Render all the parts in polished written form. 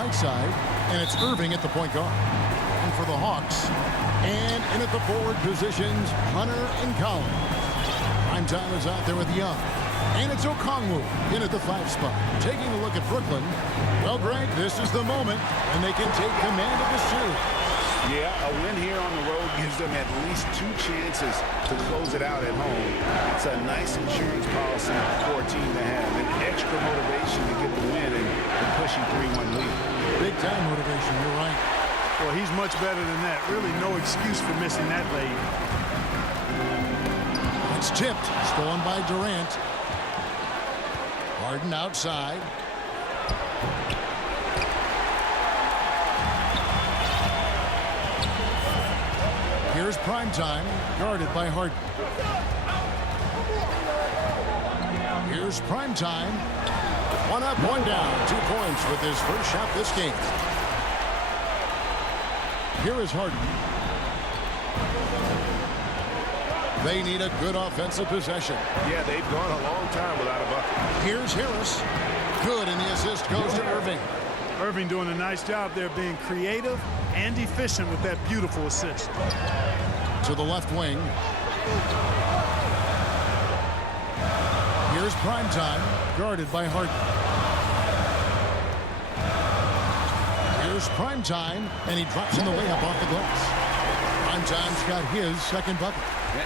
right side, and it's Irving at the point guard. And for the Hawks, and in at the forward positions, Hunter and Collins. Primetime is out there with Young. And it's Okongwu in at the 5 spot. Taking a look at Brooklyn. Well, Greg, this is the moment when they can take command of the series. Yeah, a win here on the road gives them at least 2 chances to close it out at home. It's a nice insurance policy for a team to have. An extra motivation to get the win and a pushy 3-1 lead. Big time motivation, you're right. Well, he's much better than that. Really no excuse for missing that lead. It's tipped. Stolen by Durant. Harden outside. Here's Primetime, guarded by Harden. Here's Primetime. 1 up, 1 down. 2 points with his first shot this game. Here is Harden. They need a good offensive possession. Yeah, they've gone a long time without a bucket. Here's Harris. Good, and the assist goes to Irving. Irving doing a nice job there being creative and efficient with that beautiful assist. To the left wing. Here's Primetime, guarded by Harden. Here's Primetime, and he drops in the layup off the glass. Primetime's got his second bucket.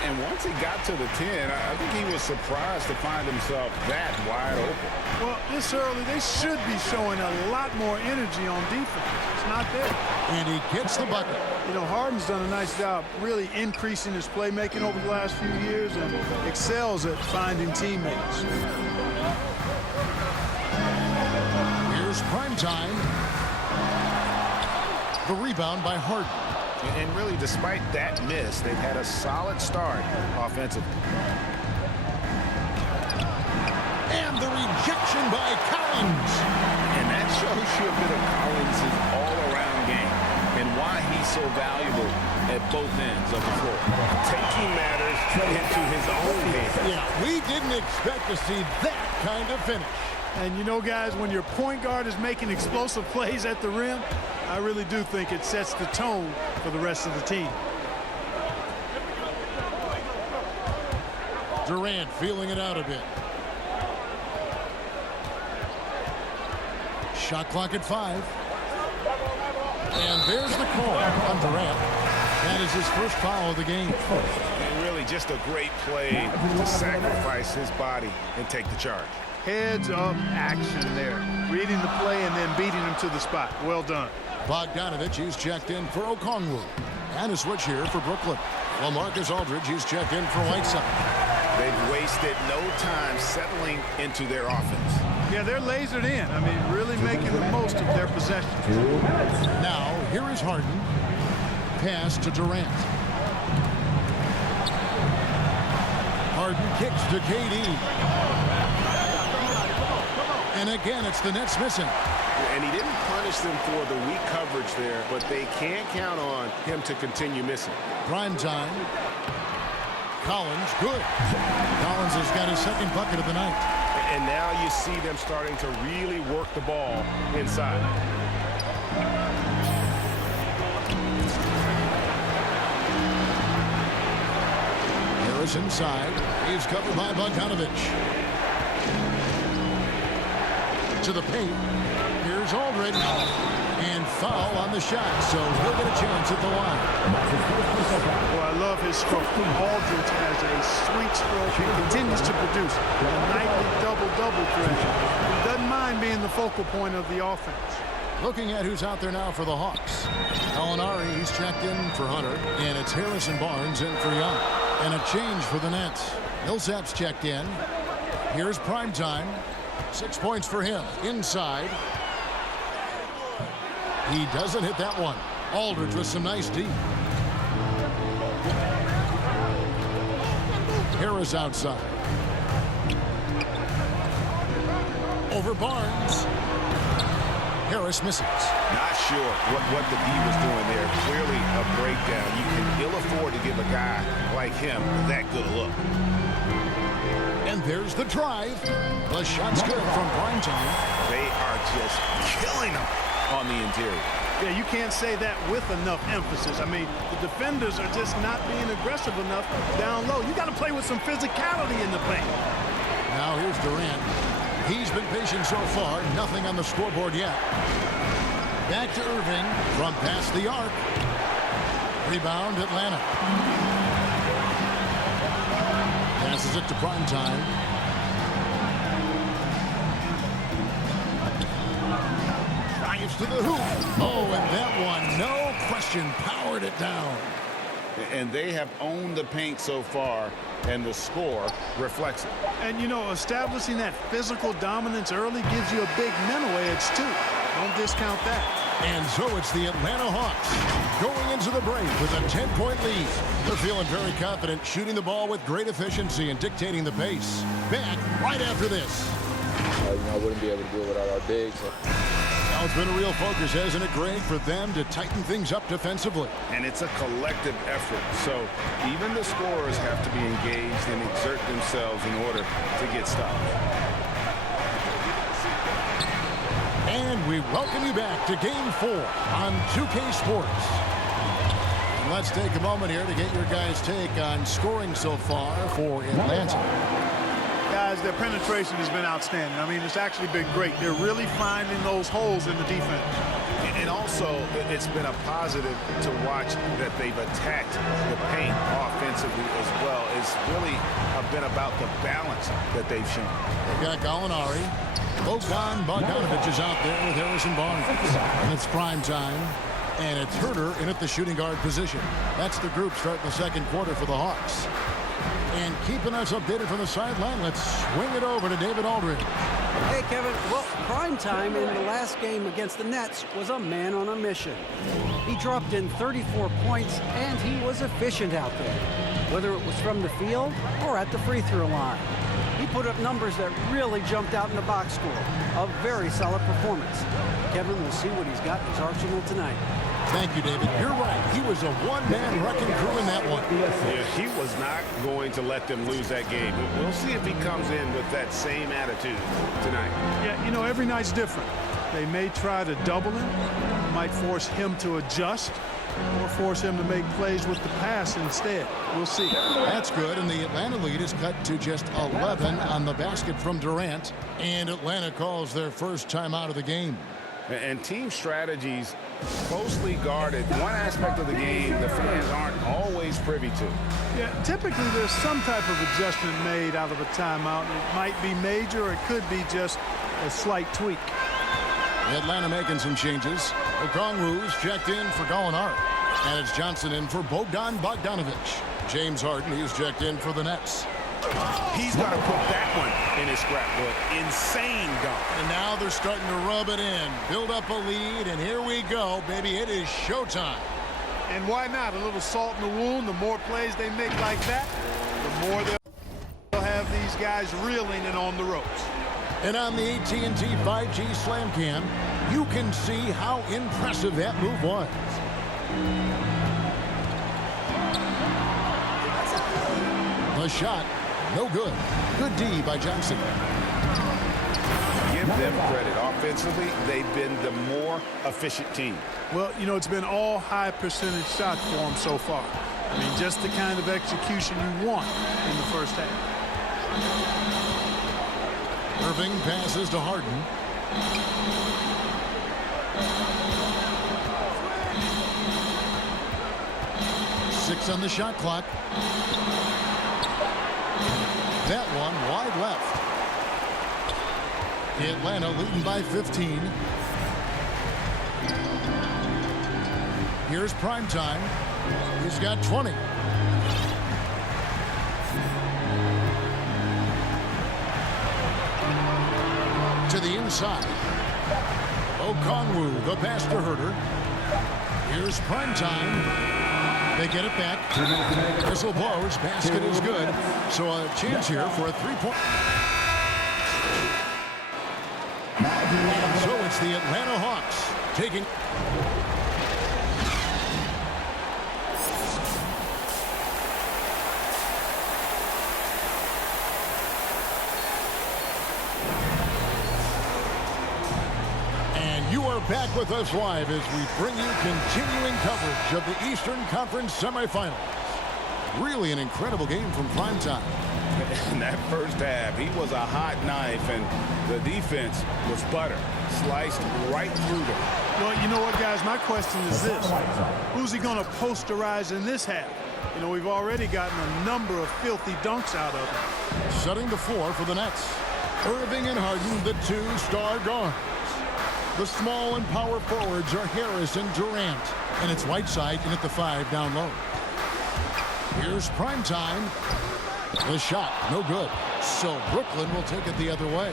And once he got to the 10, I think he was surprised to find himself that wide open. Well, this early, they should be showing a lot more energy on defense. It's not there. And he gets the bucket. You know, Harden's done a nice job really increasing his playmaking over the last few years and excels at finding teammates. Here's Primetime. The rebound by Harden. And really, despite that miss, they've had a solid start offensively. And the rejection by Collins. And that shows you a bit of Collins' all-around game and why he's so valuable at both ends of the floor. Taking matters into his own hands. Yeah, we didn't expect to see that kind of finish. And you know, guys, when your point guard is making explosive plays at the rim, I really do think it sets the tone for the rest of the team. Durant feeling it out a bit. Shot clock at 5. And there's the call on Durant. That is his first foul of the game. And really just a great play to sacrifice his body and take the charge. Heads up action there. Reading the play and then beating him to the spot. Well done. Bogdanovich, he's checked in for Okongwu. And a switch here for Brooklyn. LaMarcus Aldridge, he's checked in for Whiteside. They've wasted no time settling into their offense. Yeah, they're lasered in. I mean, really making the most of their possession. Now, here is Harden. Pass to Durant. Harden kicks to KD. And again, it's the Nets missing. And he didn't punish them for the weak coverage there, but they can't count on him to continue missing. Primetime. Collins, good. Collins has got his second bucket of the night. And now you see them starting to really work the ball inside. Harris inside. He's covered by Bogdanovich. To the paint. Here's Aldridge. And foul on the shot, so he'll get a chance at the line. Well, I love his stroke. Aldridge has a sweet stroke and continues to produce a nightly double-double threat. He doesn't mind being the focal point of the offense. Looking at who's out there now for the Hawks. Alinari, he's checked in for Hunter. And it's Harrison Barnes in for Young. And a change for the Nets. Millsap's checked in. Here's Primetime. 6 points for him. Inside. He doesn't hit that one. Aldridge with some nice D. Harris outside. Over Barnes. Harris misses. Not sure what the D was doing there. Clearly a breakdown. You can ill afford to give a guy like him that good a look. And there's the drive. The shot's good from Primetime. They are just killing them on the interior. Yeah, you can't say that with enough emphasis. I mean, the defenders are just not being aggressive enough down low. You got to play with some physicality in the paint. Now here's Durant. He's been patient so far. Nothing on the scoreboard yet. Back to Irving from past the arc. Rebound, Atlanta. Passes it to Primetime. Drives to the hoop. Oh, and that one, no question, powered it down. And they have owned the paint so far, and the score reflects it. And, you know, establishing that physical dominance early gives you a big mental edge, too. Don't discount that. And so it's the Atlanta Hawks going into the break with a 10-point lead. They're feeling very confident, shooting the ball with great efficiency and dictating the pace. Back right after this. I wouldn't be able to do it without our bigs. Now it's been a real focus, hasn't it, Greg, for them to tighten things up defensively? And it's a collective effort. So even the scorers have to be engaged and exert themselves in order to get stopped. And we welcome you back to Game 4 on 2K Sports. And let's take a moment here to get your guys' take on scoring so far for Atlanta. Guys, their penetration has been outstanding. I mean, it's actually been great. They're really finding those holes in the defense. And also, it's been a positive to watch that they've attacked the paint offensively as well. It's really been about the balance that they've shown. They've got Gallinari. Bogdanovich is out there with Harrison Barnes. And it's prime time. And it's Herter in at the shooting guard position. That's the group starting the second quarter for the Hawks. And keeping us updated from the sideline, let's swing it over to David Aldridge. Hey, Kevin. Well, prime time in the last game against the Nets was a man on a mission. He dropped in 34 points, and he was efficient out there, whether it was from the field or at the free throw line. He put up numbers that really jumped out in the box score. A very solid performance. Kevin, we'll see what he's got in his arsenal tonight. Thank you, David. You're right. He was a one-man wrecking crew in that one. Yeah, he was not going to let them lose that game. We'll see if he comes in with that same attitude tonight. Yeah, you know, every night's different. They may try to double him, might force him to adjust, or force him to make plays with the pass instead. We'll see. That's good, and the Atlanta lead is cut to just 11 on the basket from Durant, and Atlanta calls their first time out of the game. And team strategies closely guarded. One aspect of the game the fans aren't always privy to. Yeah, typically there's some type of adjustment made out of a timeout. It might be major, or it could be just a slight tweak. Atlanta making some changes. Okongwu's checked in for Gallinari. And it's Johnson in for Bogdanovich. James Harden, he's checked in for the Nets. He's got to put that one in his scrapbook. Insane dunk. And now they're starting to rub it in. Build up a lead, and here we go, baby. It is showtime. And why not? A little salt in the wound. The more plays they make like that, the more they'll have these guys reeling and on the ropes. And on the AT&T 5G Slam Cam, you can see how impressive that move was. The shot, no good. Good D by Johnson. Give them credit. Offensively, they've been the more efficient team. Well, you know, it's been all high percentage shots for them so far. I mean, just the kind of execution you want in the first half. Irving passes to Harden. Six on the shot clock. That one wide left. Atlanta leading by 15. Here's Primetime. He's got 20. To the inside. Okongwu, the pass to Herter. Here's Primetime. They get it back. Whistle blows. Basket is good. So a chance here for a three-point. So it's the Atlanta Hawks taking. And you are back with us live as we bring you continuing coverage of the Eastern Conference semifinals. Really an incredible game from primetime. In that first half, he was a hot knife, and the defense was butter. Sliced right through them. Well, you know what, guys? My question is this. Who's he going to posterize in this half? You know, we've already gotten a number of filthy dunks out of him. Setting the floor for the Nets. Irving and Harden, the two-star guards. The small and power forwards are Harris and Durant. And it's Whiteside in at the 5 down low. Here's primetime. The shot, no good. So Brooklyn will take it the other way.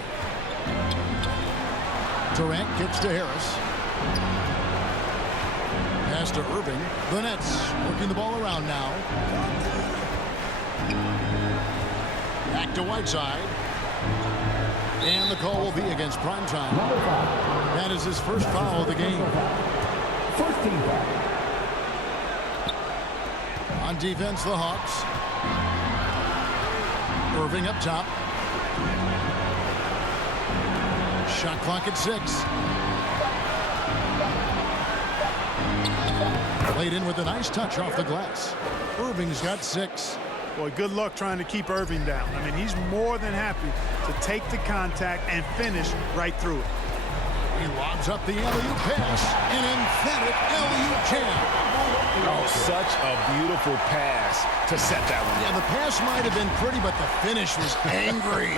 Durant gets to Harris. Pass to Irving. The Nets working the ball around now. Back to Whiteside. And the call will be against primetime. That is his first foul of the game. First team foul. On defense, the Hawks. Irving up top. Shot clock at 6. Played in with a nice touch off the glass. Irving's got 6. Boy, good luck trying to keep Irving down. I mean, he's more than happy to take the contact and finish right through it. He lobs up the alley-oop pass. An emphatic alley-oop jam. Oh, such a beautiful pass to set that one. Yeah, the pass might have been pretty, but the finish was angry.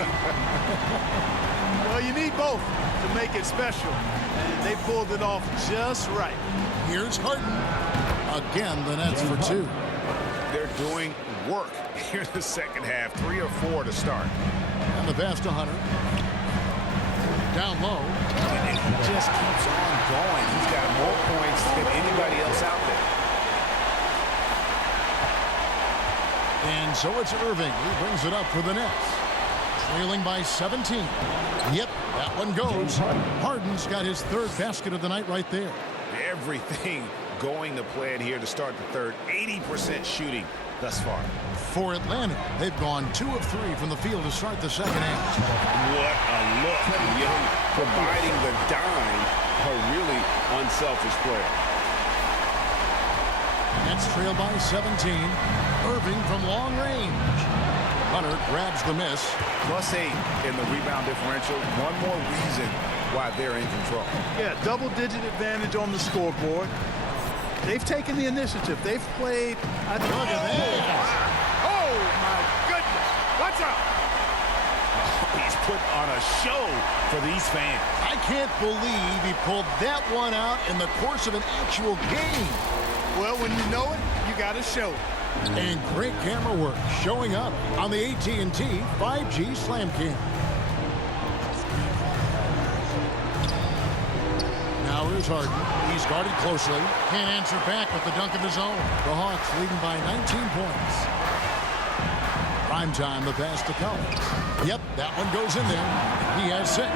Well, you need both to make it special. And they pulled it off just right. Here's Harden. Again, the Nets for 2. They're doing work here in the second half. 3 or 4 to start. And the pass to Hunter. Down low. And he just keeps on going. He's got more points than anybody else out there. And so it's Irving. He brings it up for the Nets. Trailing by 17. Yep, that one goes. Harden's got his 3rd basket of the night right there. Everything going to plan here to start the third. 80% shooting thus far. For Atlanta, they've gone 2 of 3 from the field to start the second half. What a look. Young providing the dime. A really unselfish player. Nets trail by 17. Irving from long range. Hunter grabs the miss. +8 in the rebound differential. One more reason why they're in control. Yeah, double-digit advantage on the scoreboard. They've taken the initiative. They've played. Look at that. Oh, my goodness. What's up? He's put on a show for these fans. I can't believe he pulled that one out in the course of an actual game. Well, when you know it, you got to show it. And great camera work showing up on the AT&T 5G Slam Cam. Now here's Harden. He's guarded closely. Can't answer back with the dunk of his own. The Hawks leading by 19 points. Primetime, the pass to Collins. Yep, that one goes in there. He has 6.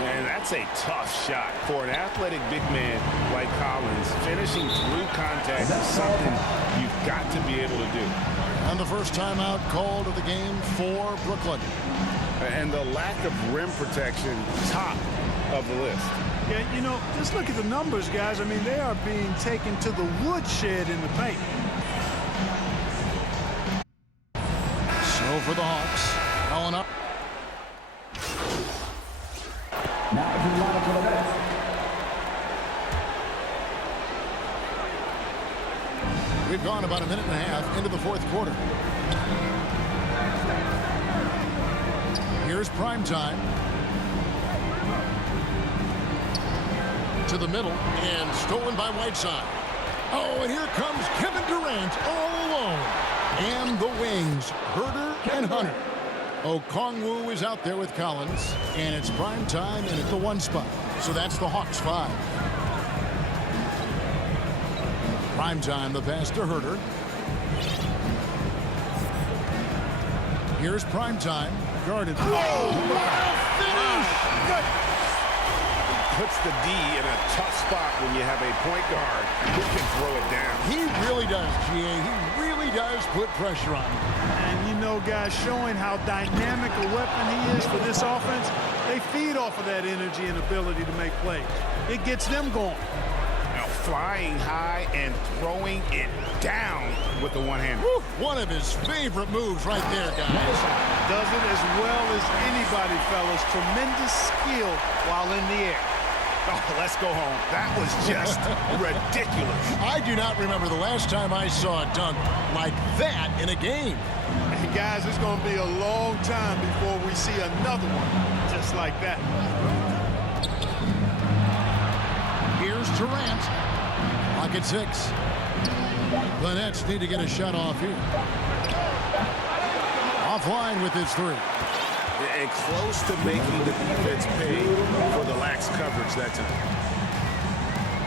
And that's a tough shot for an athletic big man like Collins. Finishing through contact is something you've got to be able to do. And the first timeout called of the game for Brooklyn. And the lack of rim protection, top of the list. Yeah, you know, just look at the numbers, guys. I mean, they are being taken to the woodshed in the paint. So for the Hawks, calling up. Now to the line for the Nets. We've gone about a minute and a half into the 4th quarter. Here's primetime. To the middle and stolen by Whiteside. Oh, and here comes Kevin Durant all alone. And the wings, Herder and Hunter. Okongwu is out there with Collins, and it's prime time and at the 1 spot. So that's the Hawks 5. Prime time, the pass to Herder. Here's prime time, guarded. Oh, what a finish! puts the D in a tough spot when you have a point guard who can throw it down. He really does, GA. He really does put pressure on him. And you know, guys, showing how dynamic a weapon he is for this offense, they feed off of that energy and ability to make plays. It gets them going. Now flying high and throwing it down with the one-hand. One of his favorite moves right there, guys. Does it as well as anybody, fellas. Tremendous skill while in the air. Oh, let's go home. That was just ridiculous. I do not remember the last time I saw a dunk like that in a game. And guys, it's going to be a long time before we see another one just like that. Here's Durant. Clock at 6. The Nets need to get a shot off here. Offline with his 3. And close to making the defense pay for the lax coverage that time.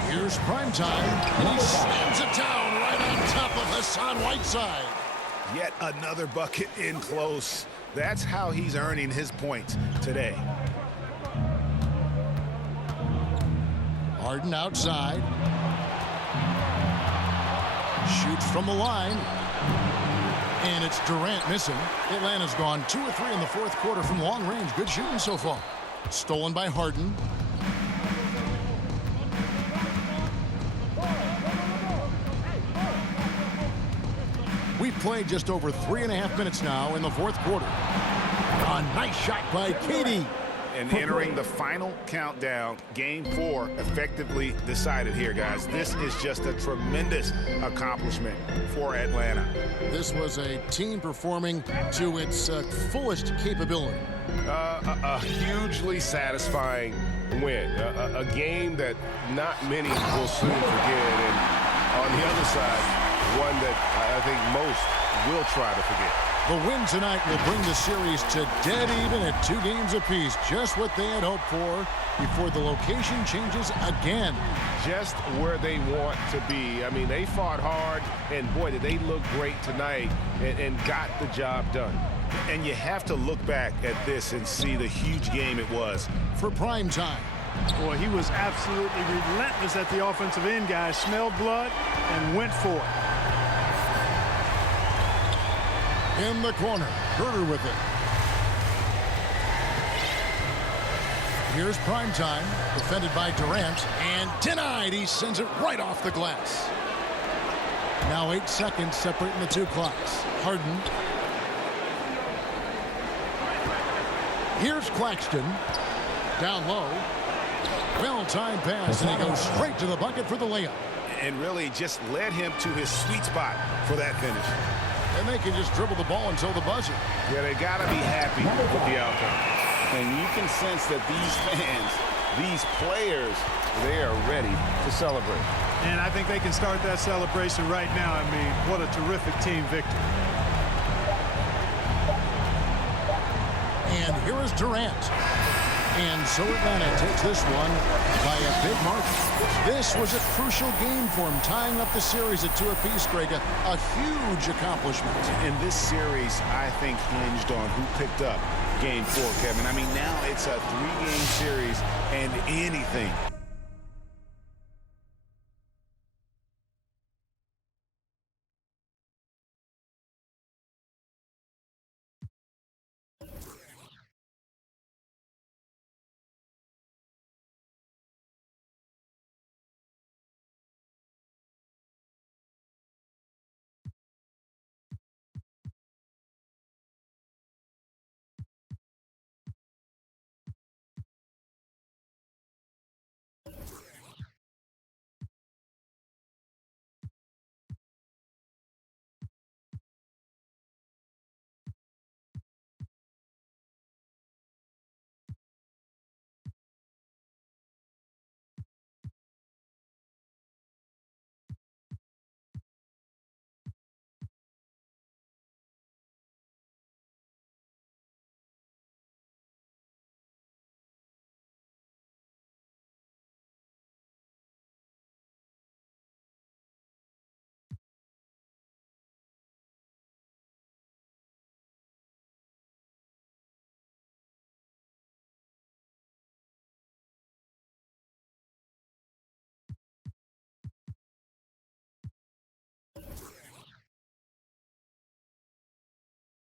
Here's Primetime, and he slams it down right on top of Hassan Whiteside. Yet another bucket in close. That's how he's earning his points today. Harden outside. Shoots from the line. And it's Durant missing. Atlanta's gone 2 of 3 in the fourth quarter from long range. Good shooting so far. Stolen by Harden. We've played just over 3.5 minutes now in the fourth quarter. A nice shot by KD. And entering the final countdown, game 4 effectively decided here, guys. This is just a tremendous accomplishment for Atlanta. This was a team performing to its fullest capability. A hugely satisfying win. A game that not many will soon forget. And on the other side, one that I think most will try to forget. The win tonight will bring the series to dead even at 2 games apiece. Just what they had hoped for before the location changes again. Just where they want to be. I mean, they fought hard, and boy, did they look great tonight and got the job done. And you have to look back at this and see the huge game it was. For prime time. Boy, he was absolutely relentless at the offensive end, guys. Smelled blood and went for it. In the corner, Herter with it. Here's Primetime, defended by Durant, and denied. He sends it right off the glass. Now 8 seconds separating the 2 clocks. Harden. Here's Claxton. Down low. Well-timed pass, and he goes straight to the bucket for the layup. And really just led him to his sweet spot for that finish. And they can just dribble the ball until the buzzer. Yeah, they got to be happy with the outcome. And you can sense that these fans, these players, they are ready to celebrate. And I think they can start that celebration right now. I mean, what a terrific team victory. And here is Durant. And so Atlanta takes this one by a big margin. This was a crucial game for him, tying up the series at 2 apiece, Greg. A huge accomplishment. And this series, I think, hinged on who picked up game 4, Kevin. I mean, now it's a 3-game series, and anything